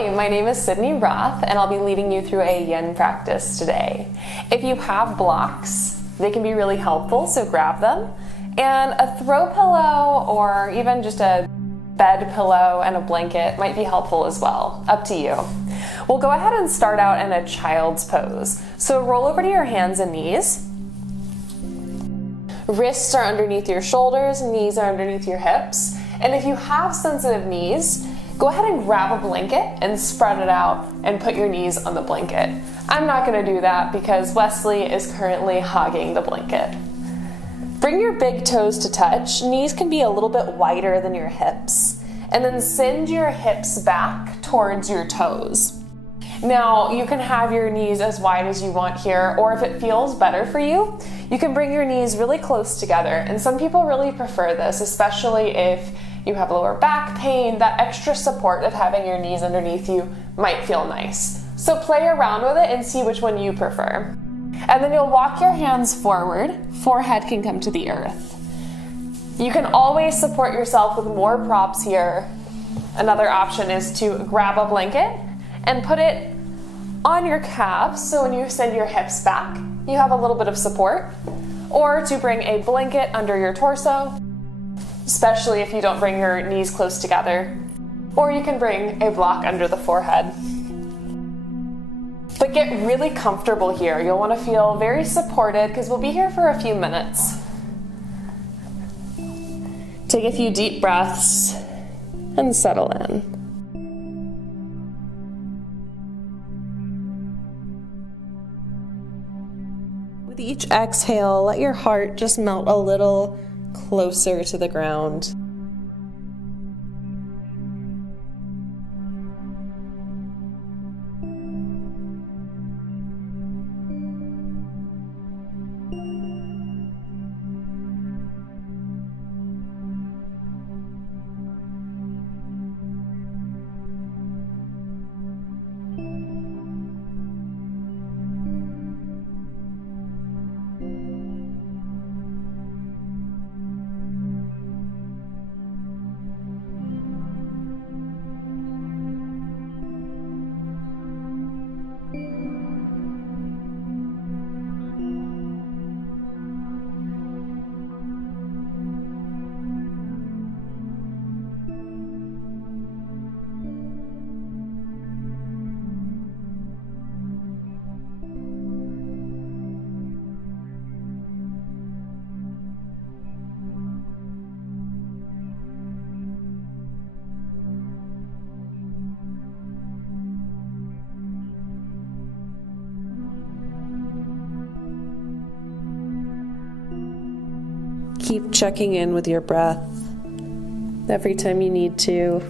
Hi, my name is Sydney Roth, and I'll be leading you through a yin practice today. If you have blocks, they can be really helpful, so grab them. And a throw pillow or even just a bed pillow and a blanket might be helpful as well, up to you. We'll go ahead and start out in a child's pose. So roll over to your hands and knees. Wrists are underneath your shoulders, knees are underneath your hips. And if you have sensitive knees, go ahead and grab a blanket and spread it out and put your knees on the blanket. I'm not going to do that because Wesley is currently hogging the blanket. Bring your big toes to touch. Knees can be a little bit wider than your hips. And then send your hips back towards your toes. Now, you can have your knees as wide as you want here, or if it feels better for you, you can bring your knees really close together. And some people really prefer this, especially if you have lower back pain. That extra support of having your knees underneath you might feel nice. So play around with it and see which one you prefer. And then you'll walk your hands forward. Forehead can come to the earth. You can always support yourself with more props here. Another option is to grab a blanket and put it on your calves, so when you send your hips back, you have a little bit of support. Or to bring a blanket under your torso, especially if you don't bring your knees close together. Or you can bring a block under the forehead. But get really comfortable here. You'll want to feel very supported because we'll be here for a few minutes. Take a few deep breaths and settle in. With each exhale, let your heart just melt a little closer to the ground. Keep checking in with your breath every time you need to.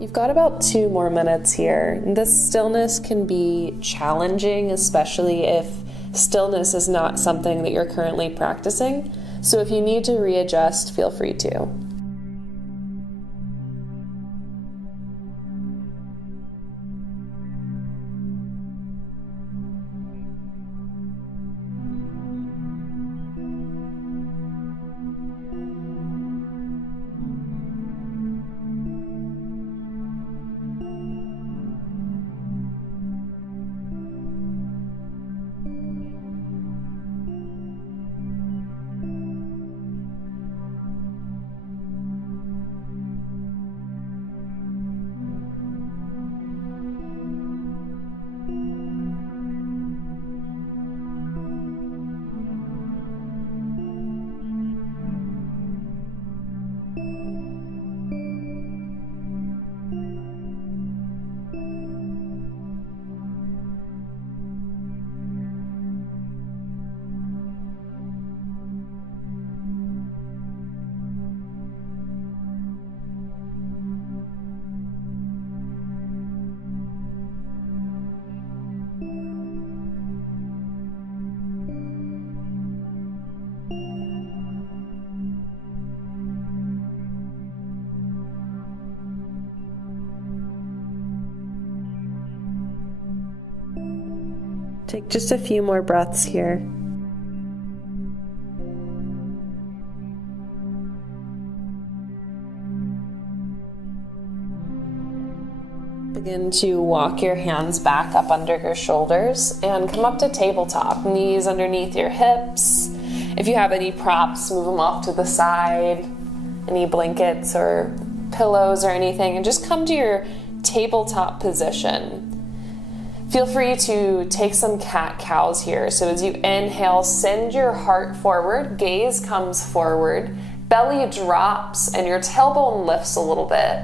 You've got about 2 more minutes here. This stillness can be challenging, especially if stillness is not something that you're currently practicing. So if you need to readjust, feel free to. Take just a few more breaths here. Begin to walk your hands back up under your shoulders and come up to tabletop, knees underneath your hips. If you have any props, move them off to the side, any blankets or pillows or anything, and just come to your tabletop position. Feel free to take some cat-cows here. So as you inhale, send your heart forward, gaze comes forward, belly drops, and your tailbone lifts a little bit.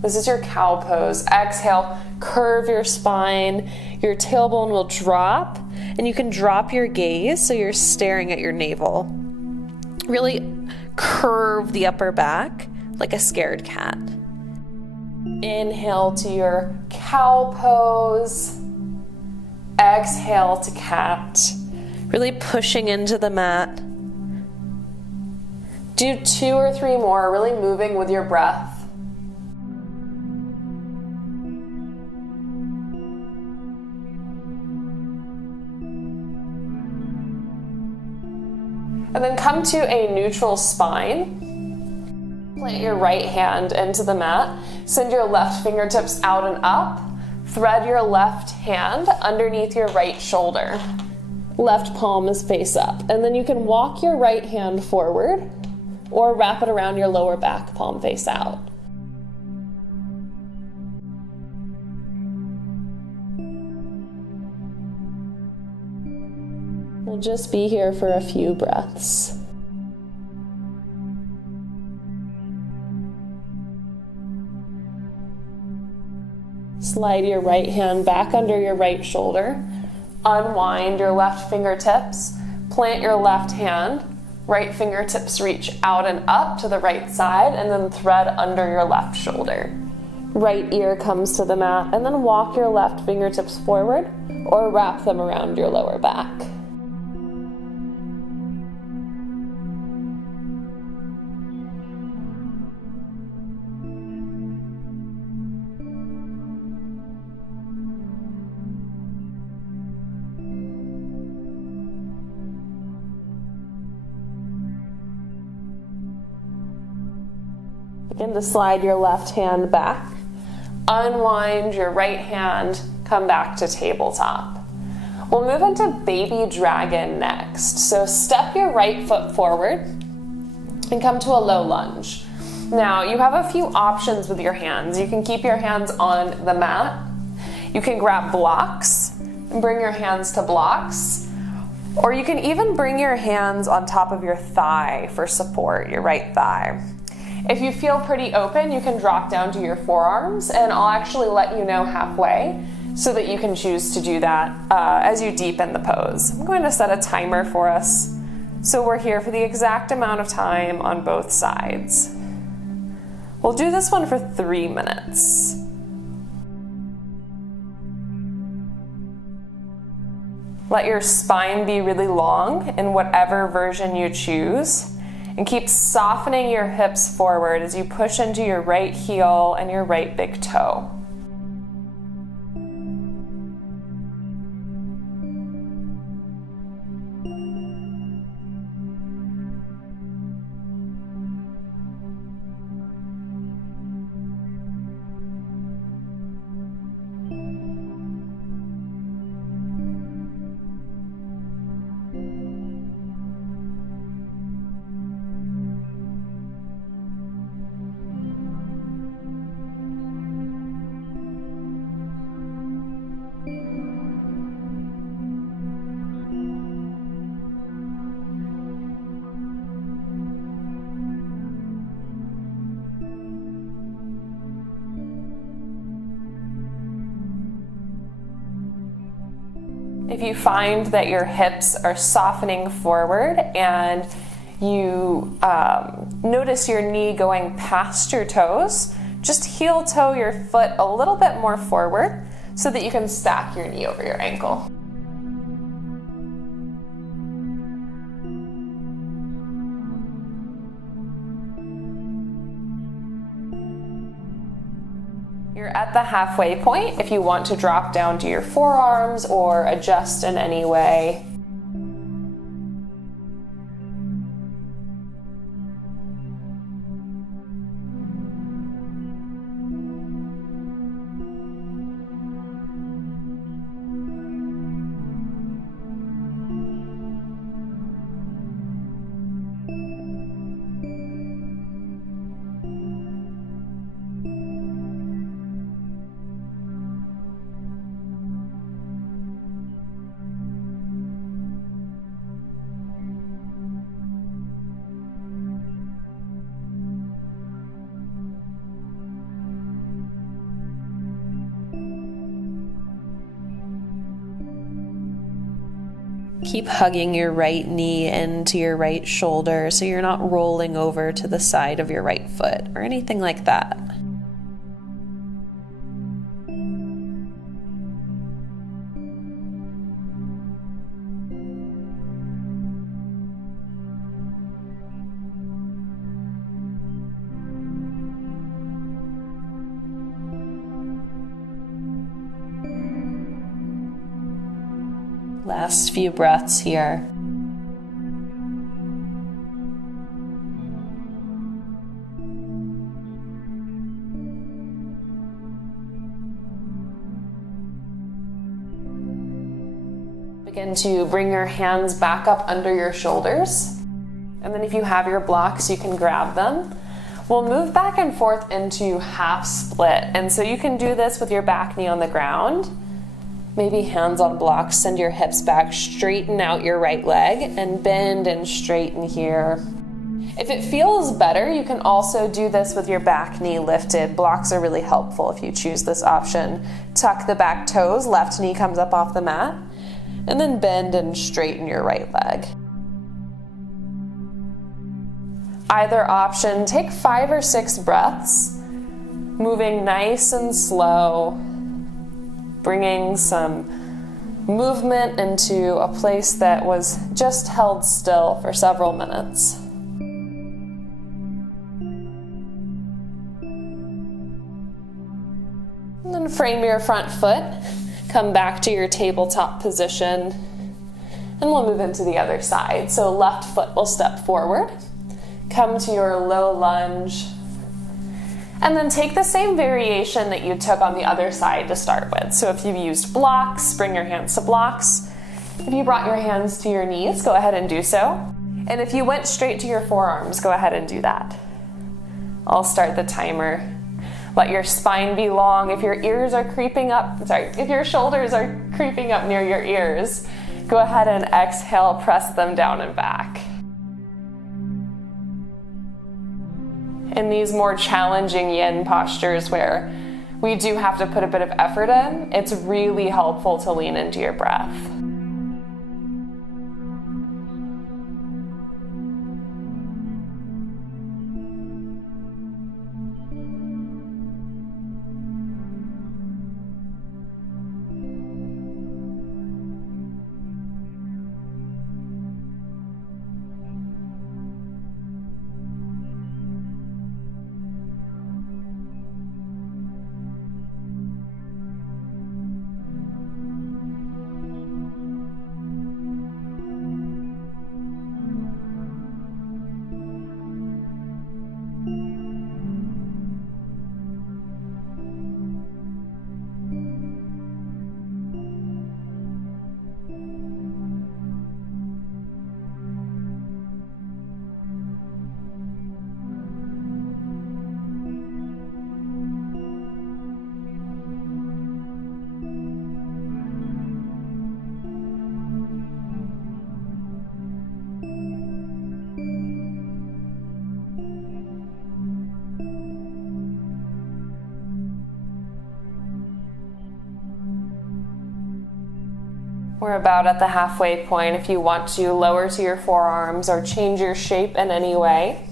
This is your cow pose. Exhale, curve your spine, your tailbone will drop, and you can drop your gaze so you're staring at your navel. Really curve the upper back like a scared cat. Inhale to your cow pose. Exhale to cat. Really pushing into the mat. Do 2 or 3 more, really moving with your breath. And then come to a neutral spine. Plant your right hand into the mat. Send your left fingertips out and up. Thread your left hand underneath your right shoulder. Left palm is face up. And then you can walk your right hand forward or wrap it around your lower back, palm face out. We'll just be here for a few breaths. Slide your right hand back under your right shoulder. Unwind your left fingertips. Plant your left hand. Right fingertips reach out and up to the right side, and then thread under your left shoulder. Right ear comes to the mat, and then walk your left fingertips forward or wrap them around your lower back. Begin to slide your left hand back. Unwind your right hand, come back to tabletop. We'll move into baby dragon next. So step your right foot forward and come to a low lunge. Now you have a few options with your hands. You can keep your hands on the mat. You can grab blocks and bring your hands to blocks. Or you can even bring your hands on top of your thigh for support, your right thigh. If you feel pretty open, you can drop down to your forearms, and I'll actually let you know halfway so that you can choose to do that as you deepen the pose. I'm going to set a timer for us, so we're here for the exact amount of time on both sides. We'll do this one for 3 minutes. Let your spine be really long in whatever version you choose. And keep softening your hips forward as you push into your right heel and your right big toe. If you find that your hips are softening forward and you notice your knee going past your toes, just heel toe your foot a little bit more forward so that you can stack your knee over your ankle. You're at the halfway point if you want to drop down to your forearms or adjust in any way. Keep hugging your right knee into your right shoulder so you're not rolling over to the side of your right foot or anything like that. Last few breaths here. Begin to bring your hands back up under your shoulders. And then if you have your blocks, you can grab them. We'll move back and forth into half split. And so you can do this with your back knee on the ground. Maybe hands on blocks, send your hips back, straighten out your right leg and bend and straighten here. If it feels better, you can also do this with your back knee lifted. Blocks are really helpful if you choose this option. Tuck the back toes, left knee comes up off the mat, and then bend and straighten your right leg. Either option, take 5 or 6 breaths, moving nice and slow, bringing some movement into a place that was just held still for several minutes. And then frame your front foot, come back to your tabletop position, and we'll move into the other side. So left foot will step forward, come to your low lunge, and then take the same variation that you took on the other side to start with. So if you've used blocks, bring your hands to blocks. If you brought your hands to your knees, go ahead and do so. And if you went straight to your forearms, go ahead and do that. I'll start the timer. Let your spine be long. If your ears are creeping up, if your shoulders are creeping up near your ears, go ahead and exhale, press them down and back. In these more challenging yin postures where we do have to put a bit of effort in, it's really helpful to lean into your breath. We're about at the halfway point if you want to lower to your forearms or change your shape in any way.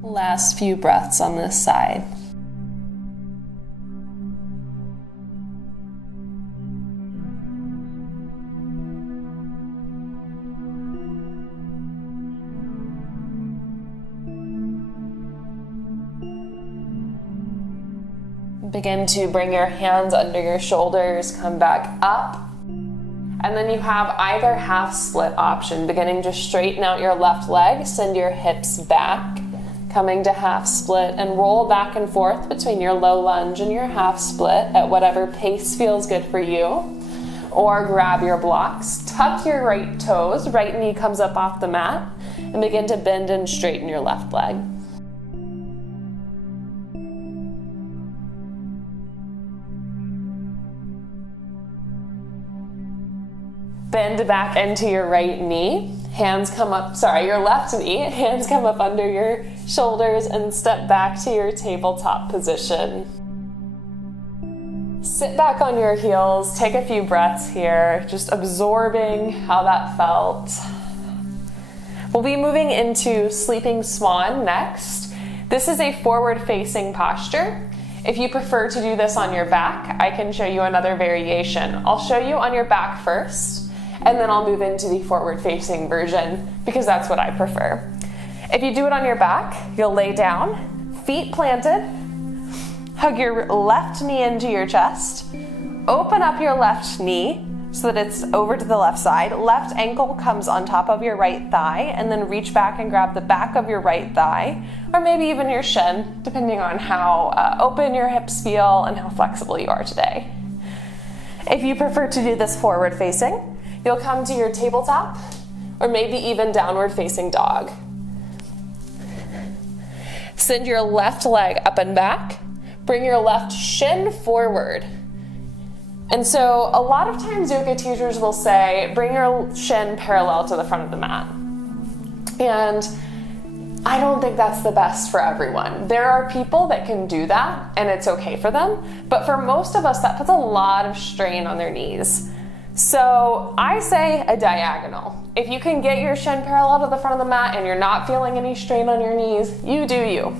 Last few breaths on this side. Begin to bring your hands under your shoulders, come back up. And then you have either half split option, beginning to straighten out your left leg, send your hips back, coming to half split, and roll back and forth between your low lunge and your half split at whatever pace feels good for you. Or grab your blocks, tuck your right toes, right knee comes up off the mat, and begin to bend and straighten your left leg. Bend back into your right knee. Your left knee. Hands come up under your shoulders and step back to your tabletop position. Sit back on your heels. Take a few breaths here, just absorbing how that felt. We'll be moving into Sleeping Swan next. This is a forward-facing posture. If you prefer to do this on your back, I can show you another variation. I'll show you on your back first, and then I'll move into the forward-facing version because that's what I prefer. If you do it on your back, you'll lay down, feet planted, hug your left knee into your chest, open up your left knee so that it's over to the left side, left ankle comes on top of your right thigh, and then reach back and grab the back of your right thigh, or maybe even your shin, depending on how open your hips feel and how flexible you are today. If you prefer to do this forward-facing, you'll come to your tabletop, or maybe even downward facing dog. Send your left leg up and back. Bring your left shin forward. And so a lot of times yoga teachers will say, bring your shin parallel to the front of the mat. And I don't think that's the best for everyone. There are people that can do that and it's okay for them, but for most of us that puts a lot of strain on their knees. So I say a diagonal. If you can get your shin parallel to the front of the mat and you're not feeling any strain on your knees, you do you.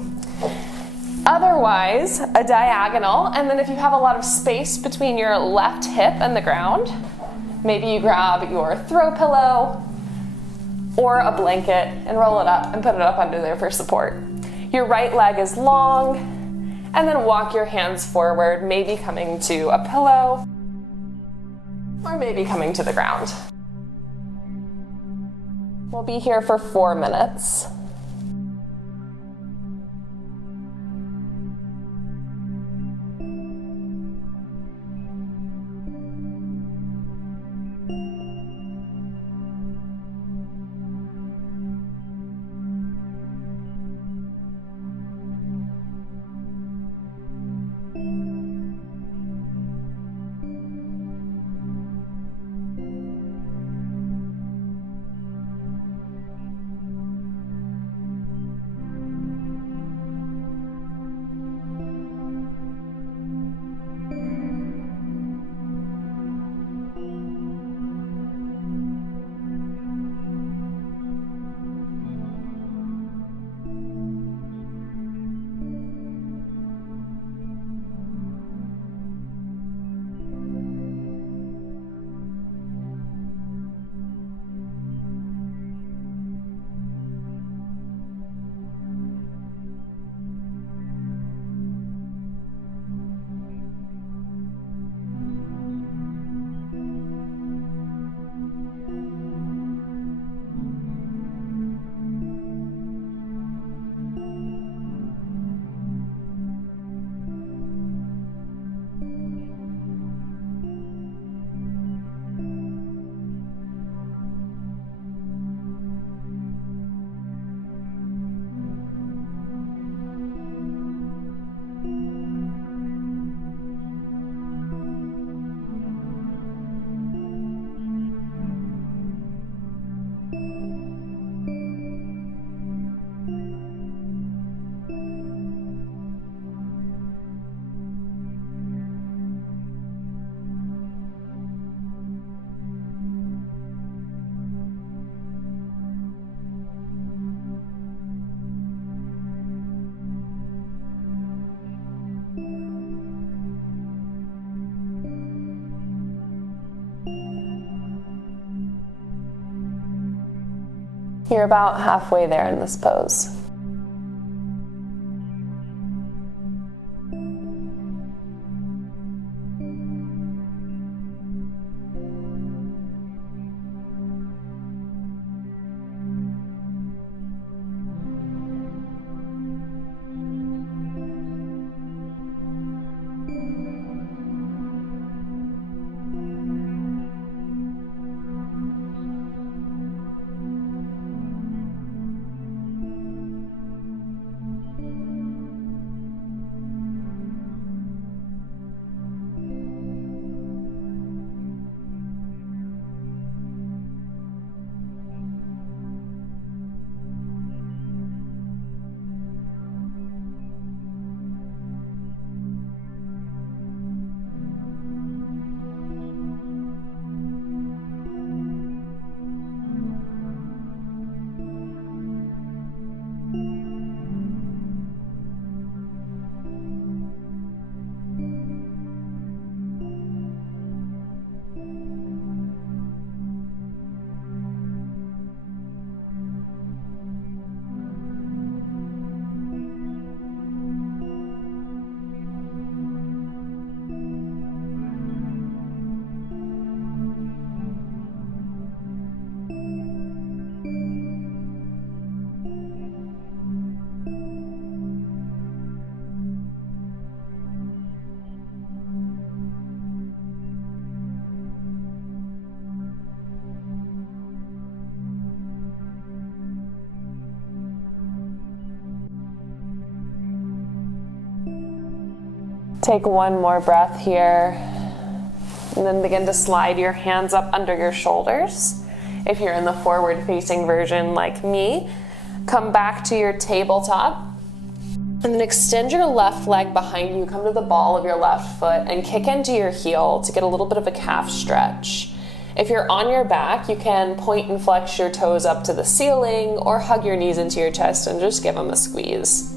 Otherwise, a diagonal, and then if you have a lot of space between your left hip and the ground, maybe you grab your throw pillow or a blanket and roll it up and put it up under there for support. Your right leg is long, and then walk your hands forward, maybe coming to a pillow, or maybe coming to the ground. We'll be here for 4 minutes. You're about halfway there in this pose. Take one more breath here, and then begin to slide your hands up under your shoulders. If you're in the forward-facing version like me, come back to your tabletop, and then extend your left leg behind you. Come to the ball of your left foot and kick into your heel to get a little bit of a calf stretch. If you're on your back, you can point and flex your toes up to the ceiling or hug your knees into your chest and just give them a squeeze.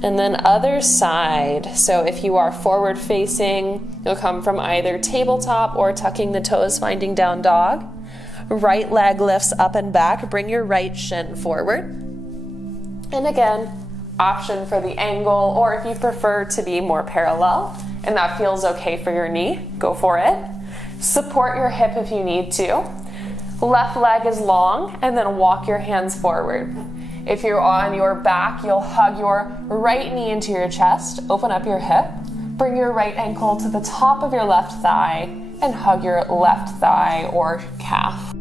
And then other side. So if you are forward facing, you'll come from either tabletop or tucking the toes, finding down dog. Right leg lifts up and back. Bring your right shin forward. And again, option for the angle, or if you prefer to be more parallel and that feels okay for your knee, go for it. Support your hip if you need to. Left leg is long, and then walk your hands forward. If you're on your back, you'll hug your right knee into your chest, open up your hip, bring your right ankle to the top of your left thigh, and hug your left thigh or calf.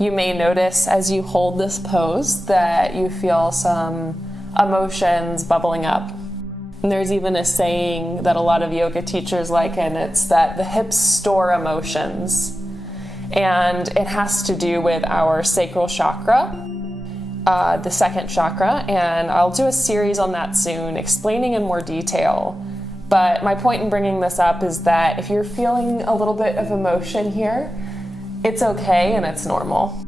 You may notice as you hold this pose that you feel some emotions bubbling up. And there's even a saying that a lot of yoga teachers like, and it's that the hips store emotions. And it has to do with our sacral chakra, the second chakra, and I'll do a series on that soon, explaining in more detail. But my point in bringing this up is that if you're feeling a little bit of emotion here, it's okay and it's normal.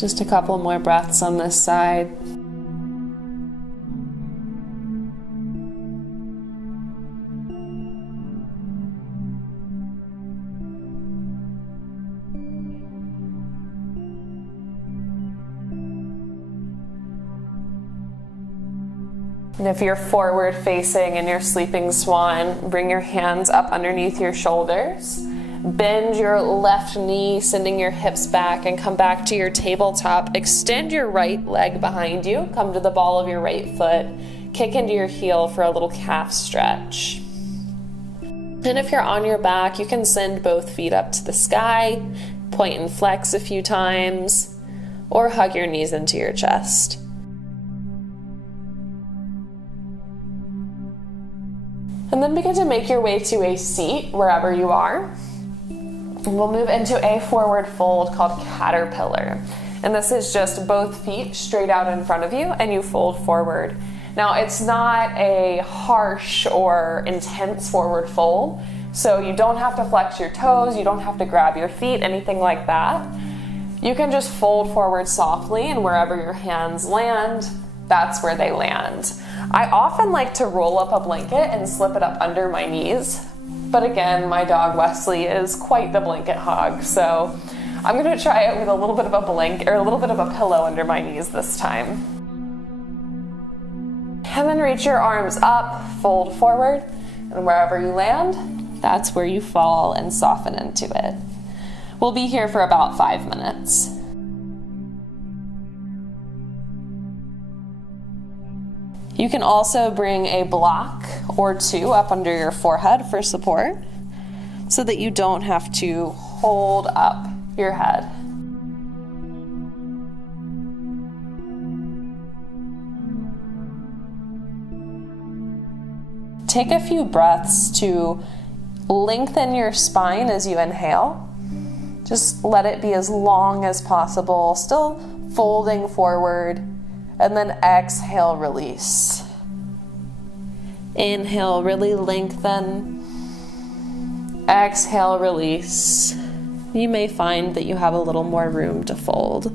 Just a couple more breaths on this side. And if you're forward facing in your sleeping swan, bring your hands up underneath your shoulders. Bend your left knee, sending your hips back, and come back to your tabletop. Extend your right leg behind you. Come to the ball of your right foot. Kick into your heel for a little calf stretch. And if you're on your back, you can send both feet up to the sky, point and flex a few times, or hug your knees into your chest. And then begin to make your way to a seat wherever you are. We'll move into a forward fold called caterpillar. And this is just both feet straight out in front of you and you fold forward. Now it's not a harsh or intense forward fold, so you don't have to flex your toes, you don't have to grab your feet, anything like that. You can just fold forward softly, and wherever your hands land, that's where they land. I often like to roll up a blanket and slip it up under my knees. But again, my dog Wesley is quite the blanket hog, so I'm gonna try it with a little bit of a blanket or a little bit of a pillow under my knees this time. And then reach your arms up, fold forward, and wherever you land, that's where you fall and soften into it. We'll be here for about 5 minutes. You can also bring a block or two up under your forehead for support so that you don't have to hold up your head. Take a few breaths to lengthen your spine as you inhale. Just let it be as long as possible, still folding forward. And then exhale, release. Inhale, really lengthen. Exhale, release. You may find that you have a little more room to fold.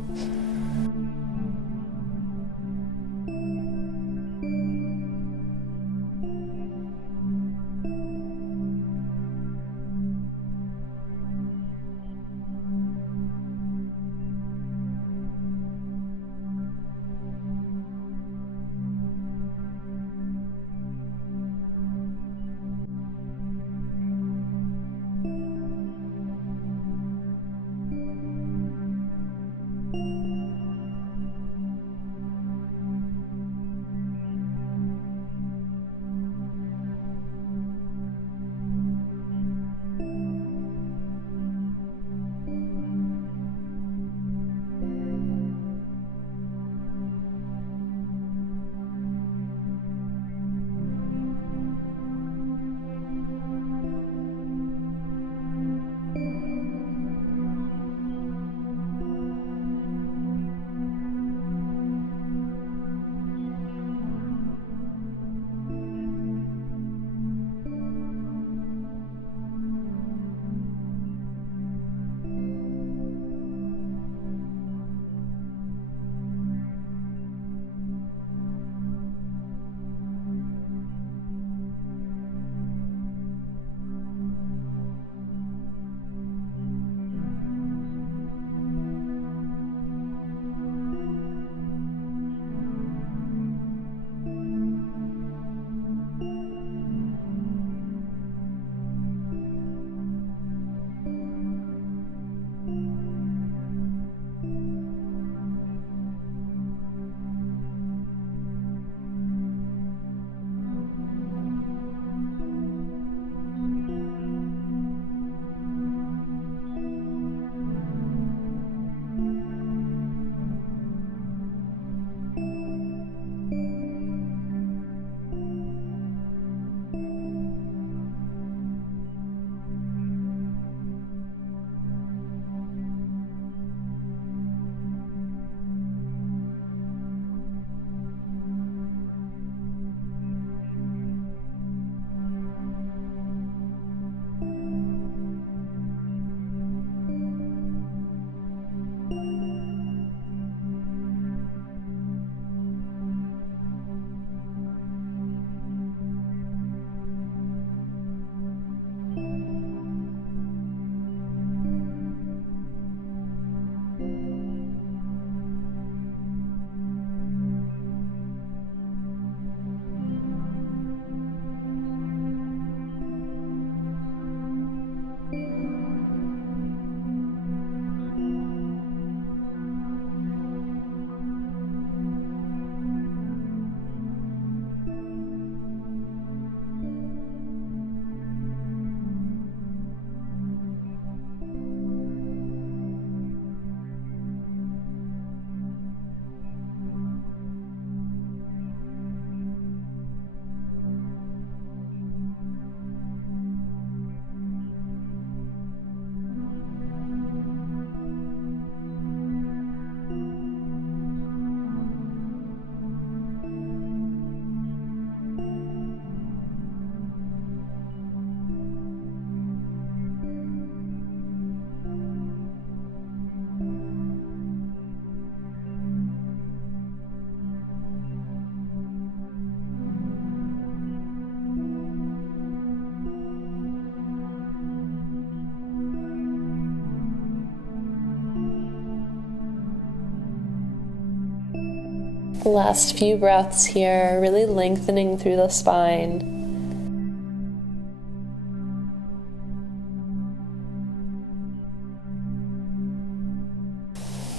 Last few breaths here, really lengthening through the spine.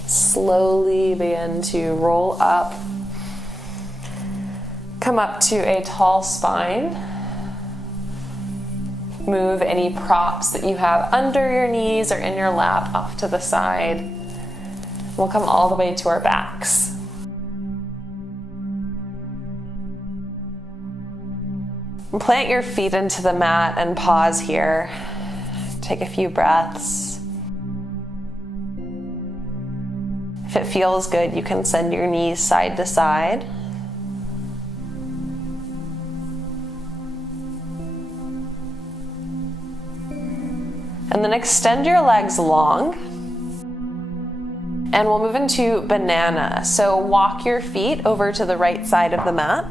Slowly begin to roll up. Come up to a tall spine. Move any props that you have under your knees or in your lap off to the side. We'll come all the way to our backs. Plant your feet into the mat and pause here. Take a few breaths. If it feels good, you can send your knees side to side. And then extend your legs long. And we'll move into banana. So walk your feet over to the right side of the mat.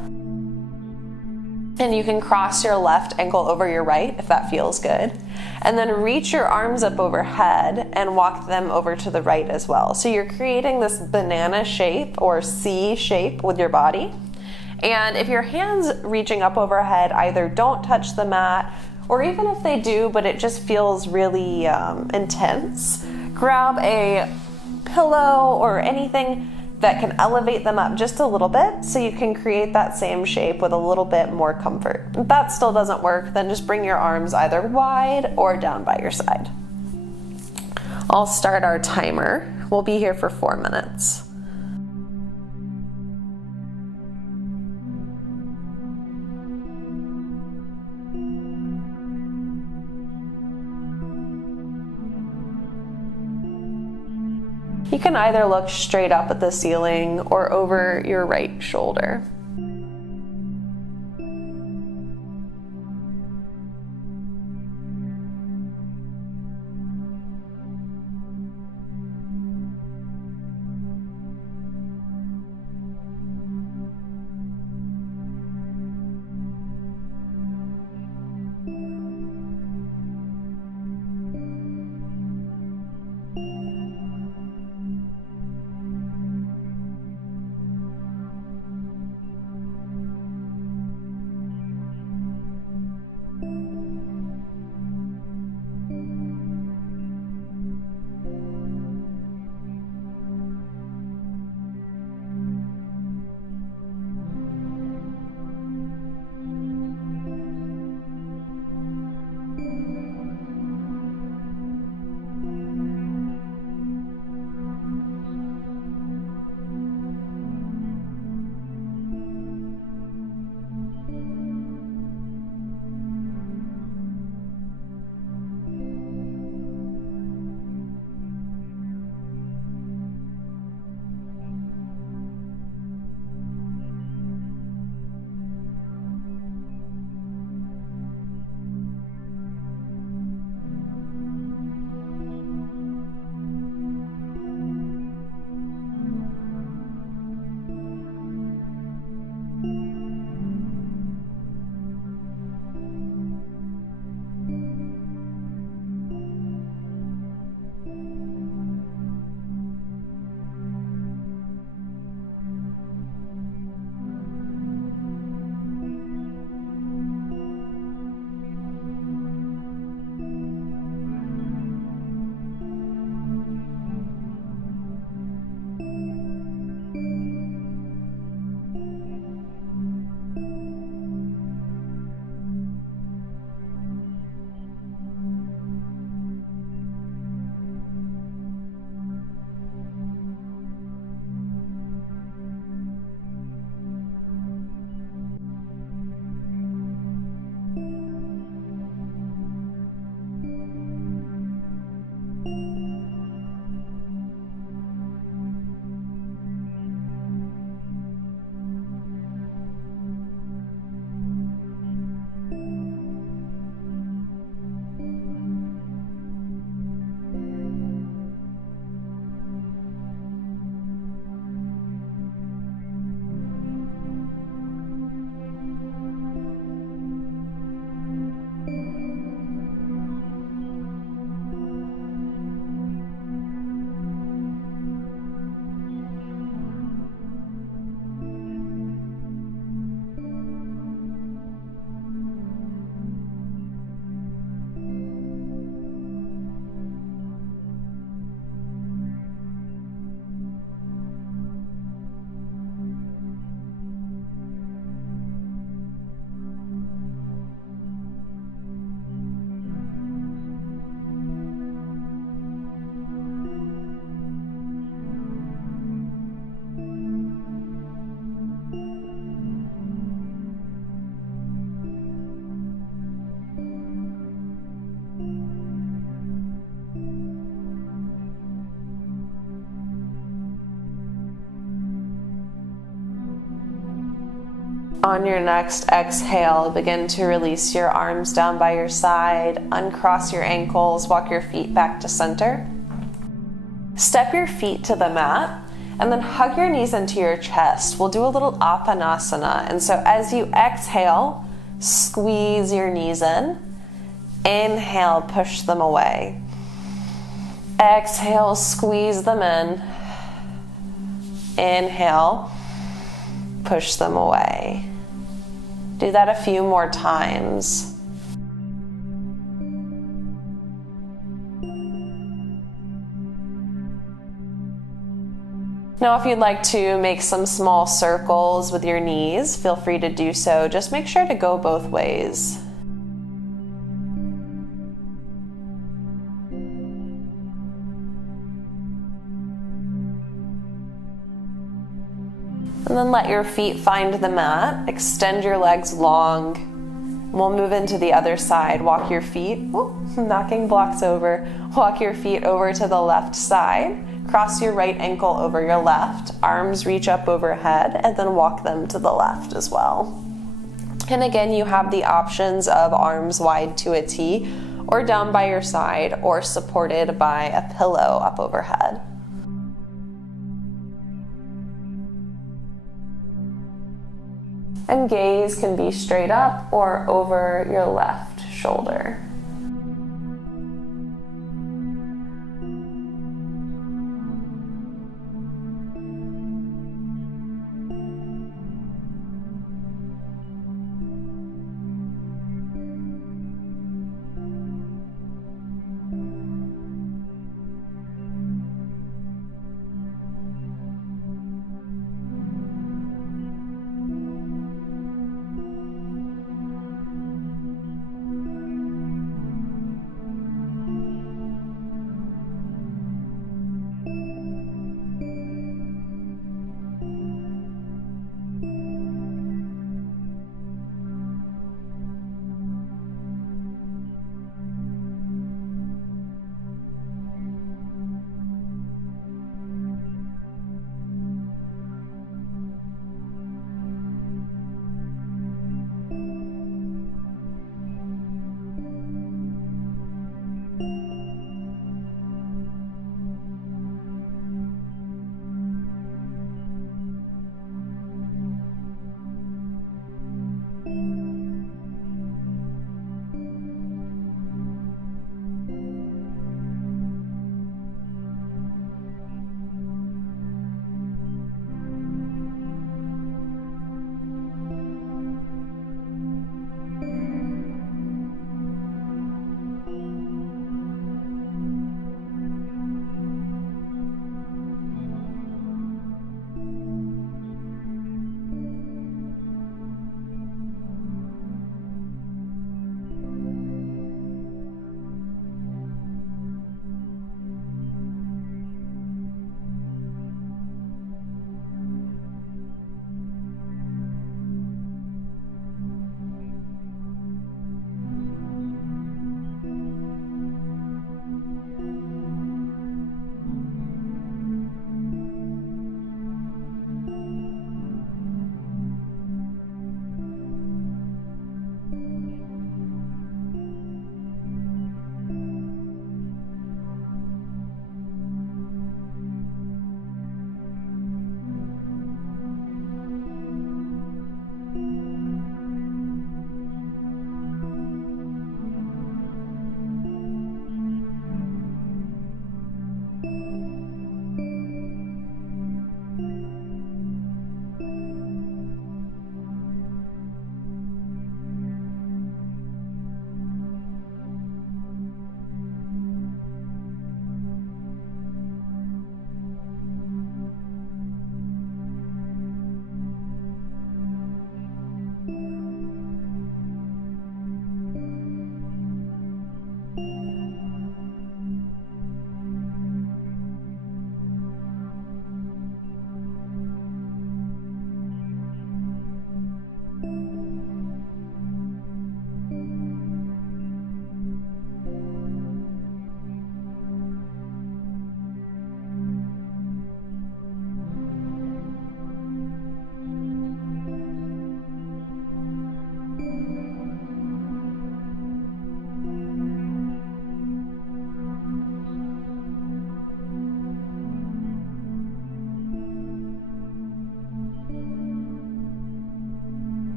And you can cross your left ankle over your right if that feels good. And then reach your arms up overhead and walk them over to the right as well. So you're creating this banana shape or C shape with your body. And if your hands reaching up overhead either don't touch the mat, or even if they do, but it just feels really intense, grab a pillow or anything that can elevate them up just a little bit so you can create that same shape with a little bit more comfort. If that still doesn't work, then just bring your arms either wide or down by your side. I'll start our timer. We'll be here for 4 minutes. You can either look straight up at the ceiling or over your right shoulder. On your next exhale, begin to release your arms down by your side, uncross your ankles, walk your feet back to center. Step your feet to the mat, and then hug your knees into your chest. We'll do a little Apanasana. And so as you exhale, squeeze your knees in. Inhale, push them away. Exhale, squeeze them in. Inhale, push them away. Do that a few more times. Now, if you'd like to make some small circles with your knees, feel free to do so. Just make sure to go both ways. And then let your feet find the mat. Extend your legs long. We'll move into the other side. Walk your feet, knocking blocks over. Walk your feet over to the left side. Cross your right ankle over your left. Arms reach up overhead, and then walk them to the left as well. And again, you have the options of arms wide to a T, or down by your side, or supported by a pillow up overhead. And gaze can be straight up or over your left shoulder.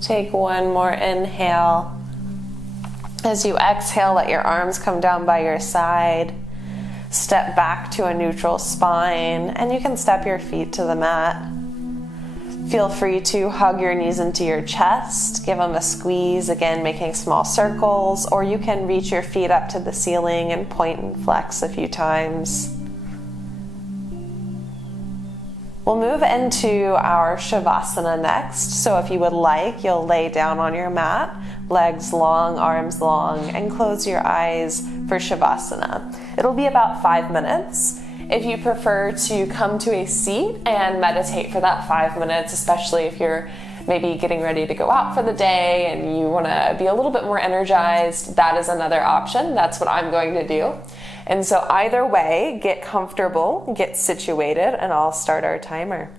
Take one more inhale. As you exhale, let your arms come down by your side. Step back to a neutral spine, and you can step your feet to the mat. Feel free to hug your knees into your chest, give them a squeeze, again making small circles, or you can reach your feet up to the ceiling and point and flex a few times. We'll move into our Shavasana next. So if you would like, you'll lay down on your mat, legs long, arms long, and close your eyes for Shavasana. It'll be about 5 minutes. If you prefer to come to a seat and meditate for that 5 minutes, especially if you're maybe getting ready to go out for the day and you want to be a little bit more energized, that is another option. That's what I'm going to do. And so either way, get comfortable, get situated, and I'll start our timer.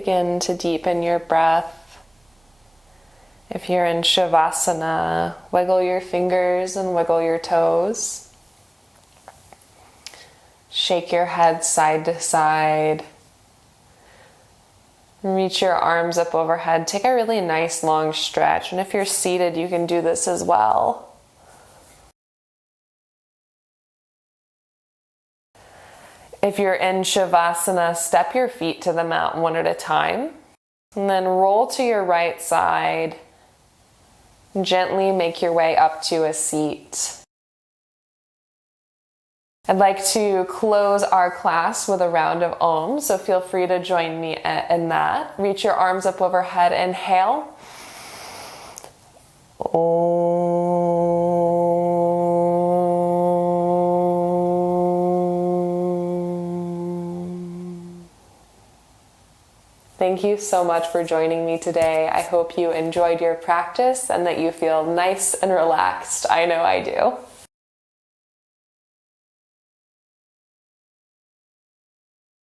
begin to deepen your breath. If you're in Shavasana, wiggle your fingers and wiggle your toes. Shake your head side to side. Reach your arms up overhead. Take a really nice long stretch. And if you're seated, you can do this as well. If you're in Shavasana, step your feet to the mat one at a time. And then roll to your right side. Gently make your way up to a seat. I'd like to close our class with a round of Om, so feel free to join me in that. Reach your arms up overhead. Inhale. Om. Thank you so much for joining me today. I hope you enjoyed your practice and that you feel nice and relaxed. I know I do.